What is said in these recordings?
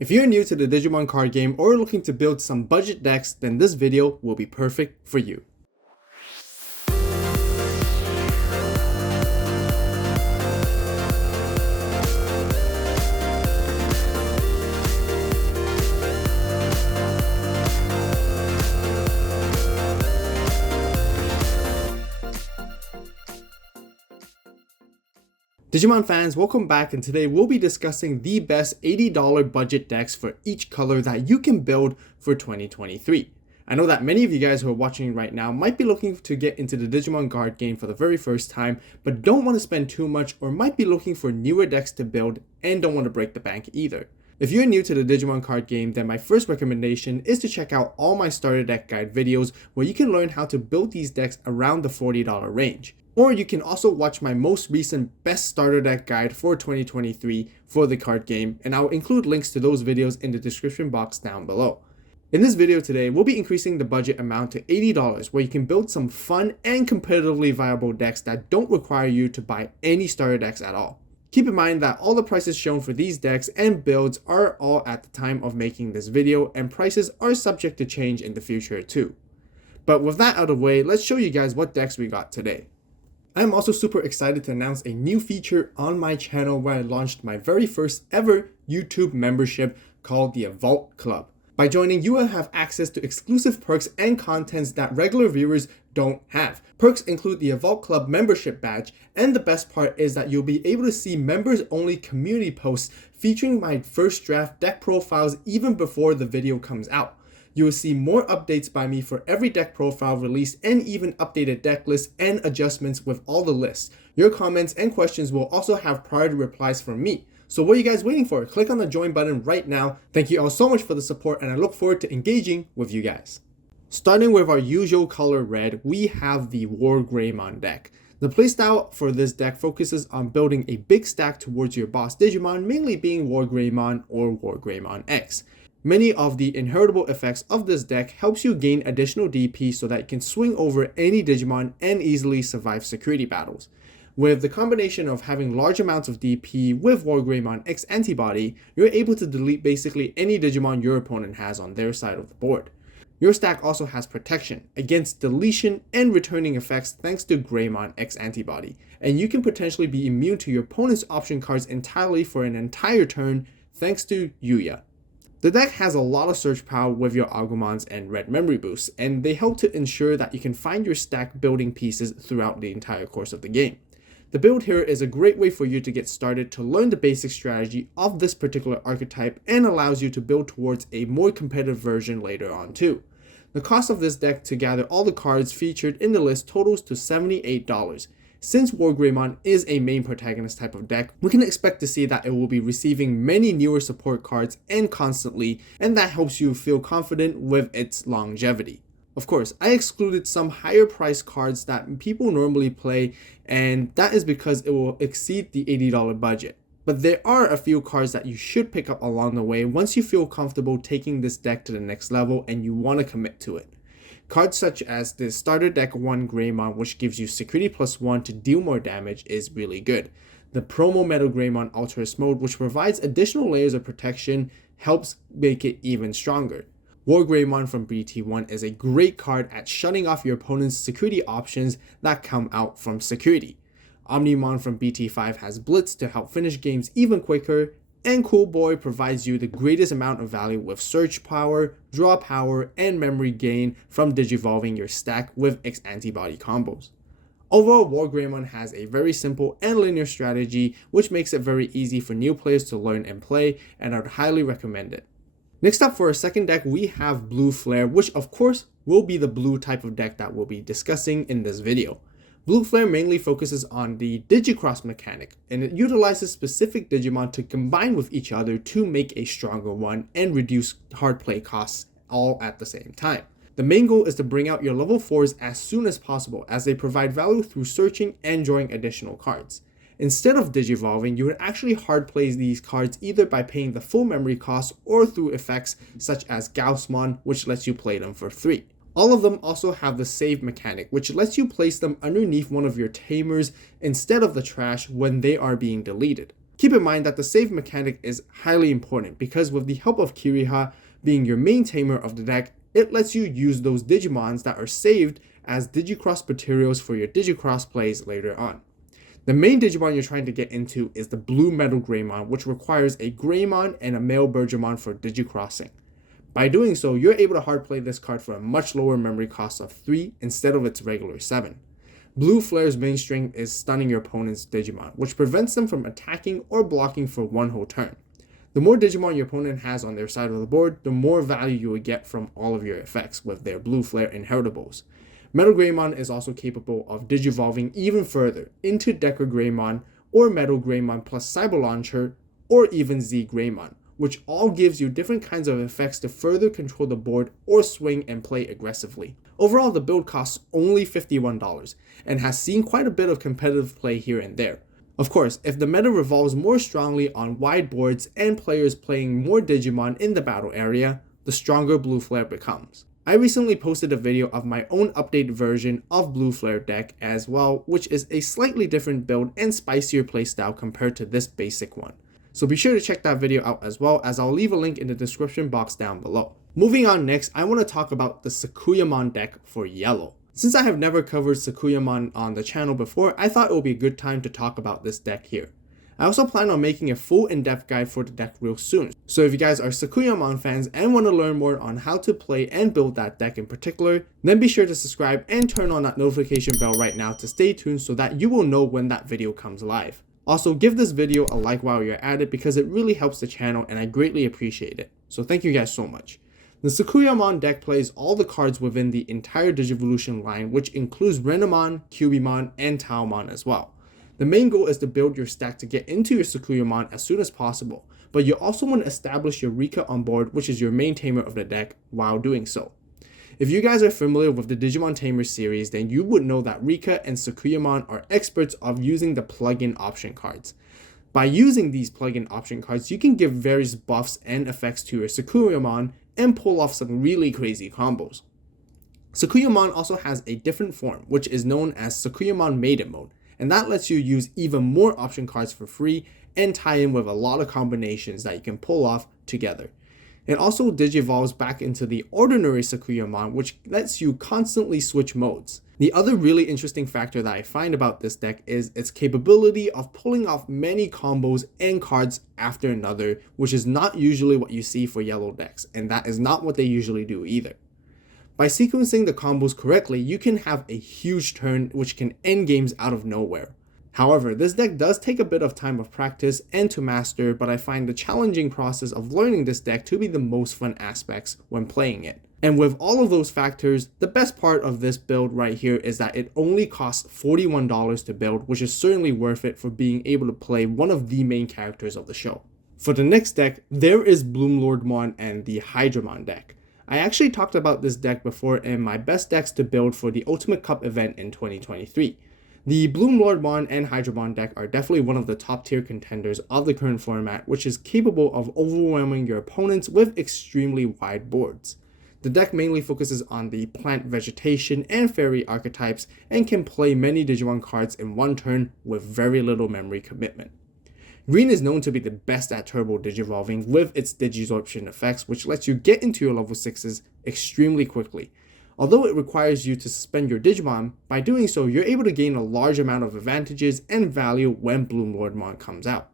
If you're new to the Digimon card game or looking to build some budget decks, then this video will be perfect for you. Digimon fans, welcome back, and today we'll be discussing the best $80 budget decks for each color that you can build for 2023. I know that many of you guys who are watching right now might be looking to get into the Digimon card game for the very first time, but don't want to spend too much, or might be looking for newer decks to build and don't want to break the bank either. If you're new to the Digimon card game, then my first recommendation is to check out all my starter deck guide videos where you can learn how to build these decks around the $40 range. Or you can also watch my most recent best starter deck guide for 2023 for the card game, and I'll include links to those videos in the description box down below. In this video today, we'll be increasing the budget amount to $80 where you can build some fun and competitively viable decks that don't require you to buy any starter decks at all. Keep in mind that all the prices shown for these decks and builds are all at the time of making this video, and prices are subject to change in the future too. But with that out of the way, let's show you guys what decks we got today. I'm also super excited to announce a new feature on my channel where I launched my very first ever YouTube membership called the Avault Club. By joining, you will have access to exclusive perks and contents that regular viewers don't have. Perks include the Avault Club membership badge, and the best part is that you'll be able to see members only community posts featuring my first draft deck profiles even before the video comes out. You will see more updates by me for every deck profile release, and even updated deck lists and adjustments with all the lists. Your comments and questions will also have priority replies from me. So what are you guys waiting for? Click on the join button right now. Thank you all so much for the support, and I look forward to engaging with you guys. Starting with our usual color red, we have the WarGreymon deck. The playstyle for this deck focuses on building a big stack towards your boss Digimon, mainly being WarGreymon or WarGreymon X. Many of the inheritable effects of this deck helps you gain additional DP so that you can swing over any Digimon and easily survive security battles. With the combination of having large amounts of DP with WarGreymon X antibody, you're able to delete basically any Digimon your opponent has on their side of the board. Your stack also has protection against deletion and returning effects thanks to Greymon X antibody, and you can potentially be immune to your opponent's option cards entirely for an entire turn thanks to Yuya. The deck has a lot of search power with your Agumons and red memory boosts, and they help to ensure that you can find your stack building pieces throughout the entire course of the game. The build here is a great way for you to get started to learn the basic strategy of this particular archetype, and allows you to build towards a more competitive version later on too. The cost of this deck to gather all the cards featured in the list totals to $78. Since WarGreymon is a main protagonist type of deck, we can expect to see that it will be receiving many newer support cards and constantly, and that helps you feel confident with its longevity. Of course, I excluded some higher price cards that people normally play, and that is because it will exceed the $80 budget. But there are a few cards that you should pick up along the way once you feel comfortable taking this deck to the next level and you want to commit to it. Cards such as the starter deck 1 Greymon, which gives you security +1 to deal more damage, is really good. The promo Metal Greymon Alterous Mode, which provides additional layers of protection, helps make it even stronger. WarGreymon from BT11 is a great card at shutting off your opponent's security options that come out from security. Omnimon from BT5 has Blitz to help finish games even quicker, and Cool Boy provides you the greatest amount of value with search power, draw power, and memory gain from digivolving your stack with X antibody combos. Overall, WarGreymon has a very simple and linear strategy, which makes it very easy for new players to learn and play, and I would highly recommend it. Next up for our second deck, we have Blue Flare, which of course will be the blue type of deck that we'll be discussing in this video. Blue Flare mainly focuses on the Digicross mechanic, and it utilizes specific Digimon to combine with each other to make a stronger one and reduce hard play costs all at the same time. The main goal is to bring out your level 4s as soon as possible, as they provide value through searching and drawing additional cards. Instead of digivolving, you would actually hard play these cards either by paying the full memory cost or through effects such as Gaussmon, which lets you play them for free. All of them also have the save mechanic, which lets you place them underneath one of your tamers instead of the trash when they are being deleted. Keep in mind that the save mechanic is highly important because with the help of Kiriha being your main tamer of the deck, it lets you use those Digimons that are saved as Digicross materials for your Digicross plays later on. The main Digimon you're trying to get into is the Blue Metal Greymon, which requires a Greymon and a male Bergermon for Digicrossing. By doing so, you're able to hardplay this card for a much lower memory cost of 3 instead of its regular 7. Blue Flare's main strength is stunning your opponent's Digimon, which prevents them from attacking or blocking for one whole turn. The more Digimon your opponent has on their side of the board, the more value you will get from all of your effects with their Blue Flare inheritables. Metal Greymon is also capable of digivolving even further into Decker Greymon or Metal Greymon plus Cyber Launcher or even Z Greymon, which all gives you different kinds of effects to further control the board or swing and play aggressively. Overall, the build costs only $51 and has seen quite a bit of competitive play here and there. Of course, if the meta revolves more strongly on wide boards and players playing more Digimon in the battle area, the stronger Blue Flare becomes. I recently posted a video of my own updated version of Blue Flare deck as well, which is a slightly different build and spicier playstyle compared to this basic one. So be sure to check that video out as well, as I'll leave a link in the description box down below. Moving on next, I want to talk about the Sakuyamon deck for yellow. Since I have never covered Sakuyamon on the channel before, I thought it would be a good time to talk about this deck here. I also plan on making a full in-depth guide for the deck real soon. So if you guys are Sakuyamon fans and want to learn more on how to play and build that deck in particular, then be sure to subscribe and turn on that notification bell right now to stay tuned so that you will know when that video comes live. Also, give this video a like while you're at it because it really helps the channel and I greatly appreciate it. So thank you guys so much. The Sakuyamon deck plays all the cards within the entire Digivolution line, which includes Renamon, Cubimon, and Taomon as well. The main goal is to build your stack to get into your Sakuyamon as soon as possible, but you also want to establish your Rika on board, which is your main tamer of the deck, while doing so. If you guys are familiar with the Digimon Tamer series, then you would know that Rika and Sakuyamon are experts of using the plug-in option cards. By using these plug-in option cards, you can give various buffs and effects to your Sakuyamon and pull off some really crazy combos. Sakuyamon also has a different form, which is known as Sakuyamon Maiden Mode, and that lets you use even more option cards for free and tie in with a lot of combinations that you can pull off together. It also digivolves back into the ordinary Sakuyamon, which lets you constantly switch modes. The other really interesting factor that I find about this deck is its capability of pulling off many combos and cards after another, which is not usually what you see for yellow decks, and that is not what they usually do either. By sequencing the combos correctly, you can have a huge turn which can end games out of nowhere. However, this deck does take a bit of time of practice and to master, but I find the challenging process of learning this deck to be the most fun aspects when playing it. And with all of those factors, the best part of this build right here is that it only costs $41 to build, which is certainly worth it for being able to play one of the main characters of the show. For the next deck, there is BloomLordmon and the Hydramon deck. I actually talked about this deck before in my best decks to build for the Ultimate Cup event in 2023. The BloomLordmon and Hydramon deck are definitely one of the top tier contenders of the current format, which is capable of overwhelming your opponents with extremely wide boards. The deck mainly focuses on the plant, vegetation, and fairy archetypes and can play many Digimon cards in one turn with very little memory commitment. Green is known to be the best at turbo digivolving with its Digisorption effects, which lets you get into your level 6s extremely quickly. Although it requires you to suspend your Digimon, by doing so you're able to gain a large amount of advantages and value when BloomLordmon comes out.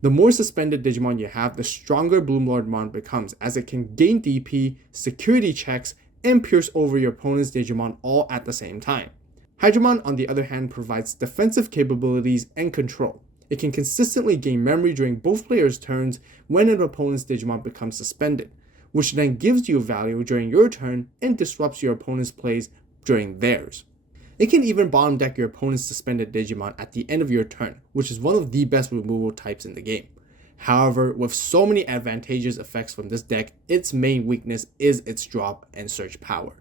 The more suspended Digimon you have, the stronger BloomLordmon becomes, as it can gain DP, security checks, and pierce over your opponent's Digimon all at the same time. Hydramon, on the other hand, provides defensive capabilities and control. It can consistently gain memory during both players' turns when an opponent's Digimon becomes suspended, which then gives you value during your turn and disrupts your opponent's plays during theirs. It can even bottom deck your opponent's suspended Digimon at the end of your turn, which is one of the best removal types in the game. However, with so many advantageous effects from this deck, its main weakness is its drop and search power.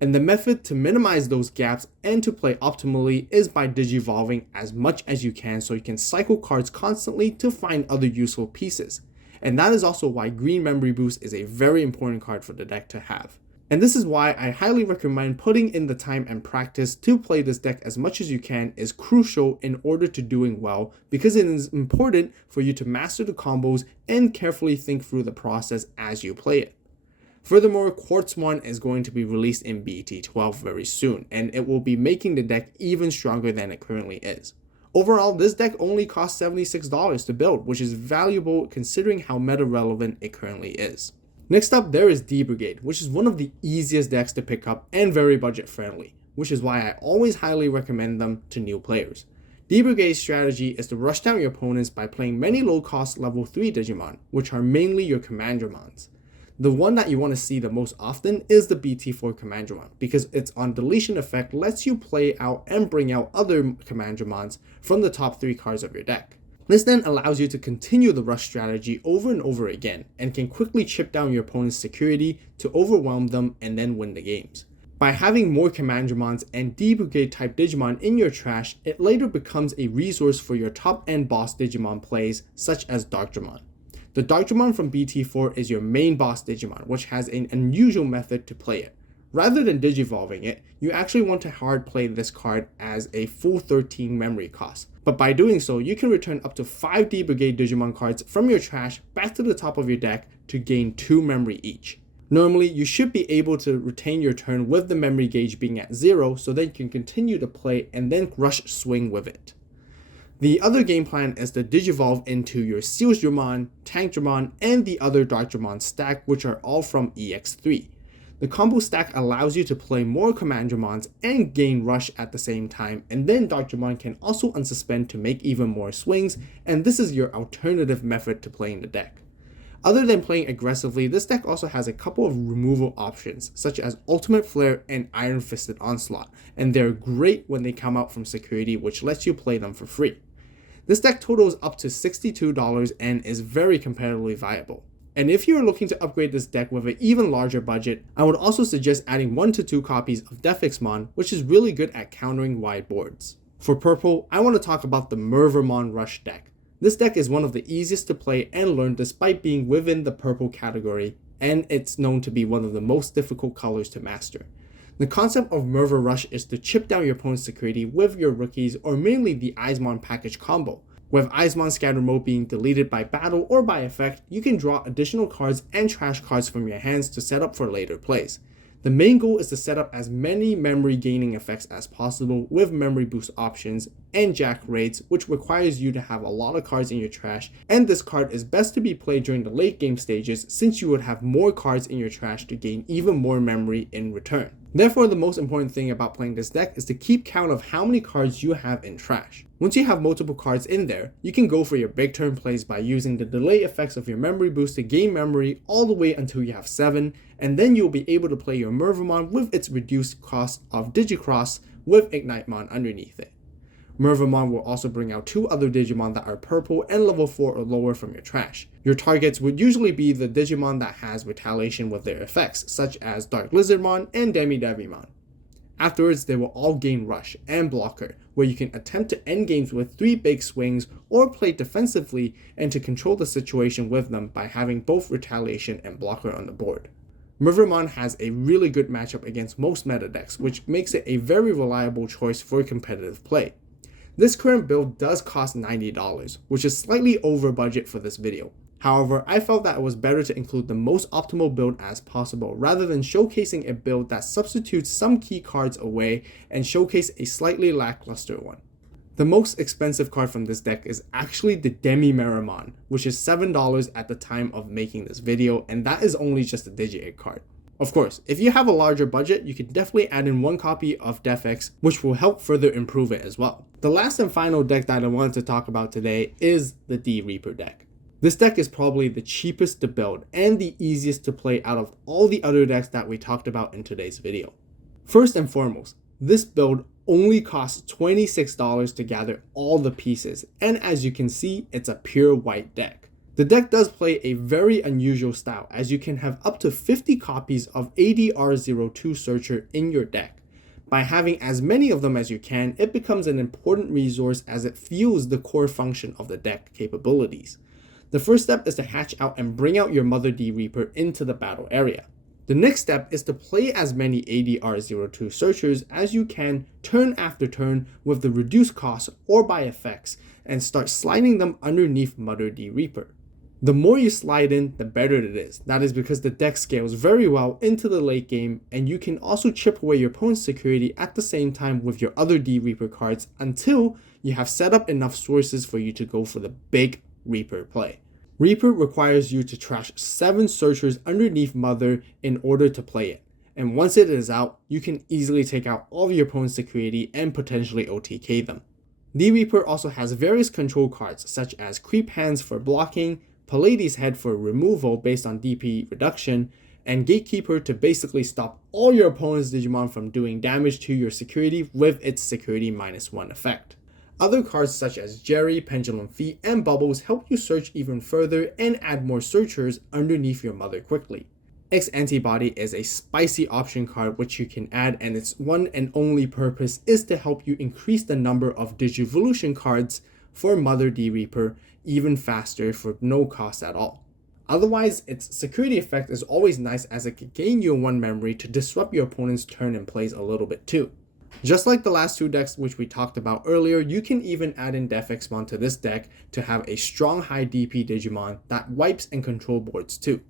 And the method to minimize those gaps and to play optimally is by digivolving as much as you can so you can cycle cards constantly to find other useful pieces. And that is also why Green Memory Boost is a very important card for the deck to have. And this is why I highly recommend putting in the time and practice to play this deck as much as you can is crucial in order to doing well, because it is important for you to master the combos and carefully think through the process as you play it. Furthermore, Quartzmon is going to be released in BT12 very soon, and it will be making the deck even stronger than it currently is. Overall, this deck only costs $76 to build, which is valuable considering how meta relevant it currently is. Next up, there is D-Brigade, which is one of the easiest decks to pick up and very budget friendly, which is why I always highly recommend them to new players. D-Brigade's strategy is to rush down your opponents by playing many low-cost level 3 Digimon, which are mainly your Commandramons. The one that you want to see the most often is the BT4 Commandramon, because its on deletion effect lets you play out and bring out other Commandramons from the top 3 cards of your deck. This then allows you to continue the rush strategy over and over again, and can quickly chip down your opponent's security to overwhelm them and then win the games. By having more Commandramons and D-Brigade type Digimon in your trash, it later becomes a resource for your top end boss Digimon plays, such as Darkdramon. The Darkdramon from BT4 is your main boss Digimon, which has an unusual method to play it. Rather than digivolving it, you actually want to hard play this card as a full 13 memory cost. But by doing so, you can return up to 5 D-Brigade Digimon cards from your trash back to the top of your deck to gain 2 memory each. Normally, you should be able to retain your turn with the memory gauge being at 0, so that you can continue to play and then rush swing with it. The other game plan is to digivolve into your Sealsdramon, Tankdramon, and the other Darkdramon stack, which are all from EX3. The combo stack allows you to play more Commandramons and gain Rush at the same time, and then Darkdramon can also unsuspend to make even more swings, and this is your alternative method to playing the deck. Other than playing aggressively, this deck also has a couple of removal options, such as Ultimate Flare and Iron Fisted Onslaught, and they're great when they come out from security, which lets you play them for free. This deck totals up to $62 and is very competitively viable. And if you are looking to upgrade this deck with an even larger budget, I would also suggest adding 1 to 2 copies of Defixmon, which is really good at countering wide boards. For purple, I want to talk about the Mervamon Rush deck. This deck is one of the easiest to play and learn despite being within the purple category, and it's known to be one of the most difficult colors to master. The concept of Mervamon Rush is to chip down your opponent's security with your rookies, or mainly the Eismon package combo. With Eismon Scatter Mode being deleted by battle or by effect, you can draw additional cards and trash cards from your hands to set up for later plays. The main goal is to set up as many memory gaining effects as possible with memory boost options and jack raids, which requires you to have a lot of cards in your trash, and this card is best to be played during the late game stages since you would have more cards in your trash to gain even more memory in return. Therefore, the most important thing about playing this deck is to keep count of how many cards you have in trash. Once you have multiple cards in there, you can go for your big turn plays by using the delay effects of your memory boost to gain memory all the way until you have 7, and then you'll be able to play your Mervamon with its reduced cost of Digicross with Ignitemon underneath it. Mervamon will also bring out 2 other Digimon that are purple and level 4 or lower from your trash. Your targets would usually be the Digimon that has retaliation with their effects, such as Dark Lizardmon and Devimon. Afterwards, they will all gain Rush and Blocker, where you can attempt to end games with 3 big swings or play defensively and to control the situation with them by having both Retaliation and Blocker on the board. Mervamon has a really good matchup against most meta decks, which makes it a very reliable choice for competitive play. This current build does cost $90, which is slightly over budget for this video. However, I felt that it was better to include the most optimal build as possible rather than showcasing a build that substitutes some key cards away and showcase a slightly lackluster one. The most expensive card from this deck is actually the Mervamon, which is $7 at the time of making this video, and that is only just a Digi-Egg card. Of course, if you have a larger budget, you can definitely add in 1 copy of Defx, which will help further improve it as well. The last and final deck that I wanted to talk about today is the D-Reaper deck. This deck is probably the cheapest to build and the easiest to play out of all the other decks that we talked about in today's video. First and foremost, this build only costs $26 to gather all the pieces, and as you can see, it's a pure white deck. The deck does play a very unusual style, as you can have up to 50 copies of ADR02 Searcher in your deck. By having as many of them as you can, it becomes an important resource as it fuels the core function of the deck capabilities. The first step is to hatch out and bring out your Mother D-Reaper into the battle area. The next step is to play as many ADR02 searchers as you can turn after turn with the reduced cost or by effects, and start sliding them underneath Mother D Reaper. The more you slide in, the better it is. That is because the deck scales very well into the late game, and you can also chip away your opponent's security at the same time with your other D Reaper cards until you have set up enough sources for you to go for the big Reaper play. Reaper requires you to trash 7 searchers underneath Mother in order to play it, and once it is out, you can easily take out all of your opponent's security and potentially OTK them. D Reaper also has various control cards such as Creep Hands for blocking, Pallades Head for removal based on DP reduction, and Gatekeeper to basically stop all your opponent's Digimon from doing damage to your security with its security -1 effect. Other cards such as Jerry, Pendulum Feet, and Bubbles help you search even further and add more searchers underneath your Mother quickly. X Antibody is a spicy option card which you can add, and its one and only purpose is to help you increase the number of Digivolution cards for Mother D Reaper even faster for no cost at all. Otherwise, its security effect is always nice as it can gain you 1 memory to disrupt your opponent's turn and plays a little bit too. Just like the last 2 decks which we talked about earlier, you can even add in Defexmon to this deck to have a strong high DP Digimon that wipes and control boards too.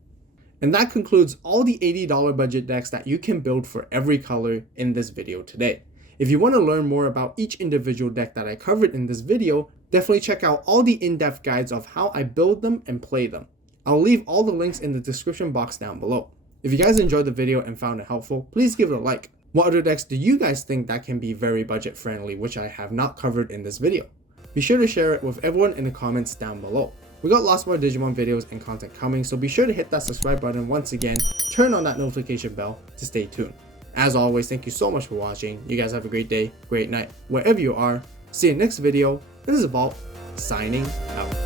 And that concludes all the $80 budget decks that you can build for every color in this video today. If you want to learn more about each individual deck that I covered in this video, definitely check out all the in-depth guides of how I build them and play them. I'll leave all the links in the description box down below. If you guys enjoyed the video and found it helpful, please give it a like. What other decks do you guys think that can be very budget friendly which I have not covered in this video? Be sure to share it with everyone in the comments down below. We got lots more Digimon videos and content coming, so be sure to hit that subscribe button once again, turn on that notification bell to stay tuned. As always, thank you so much for watching. You guys have a great day, great night, wherever you are. See you next video. This is Avault, signing out.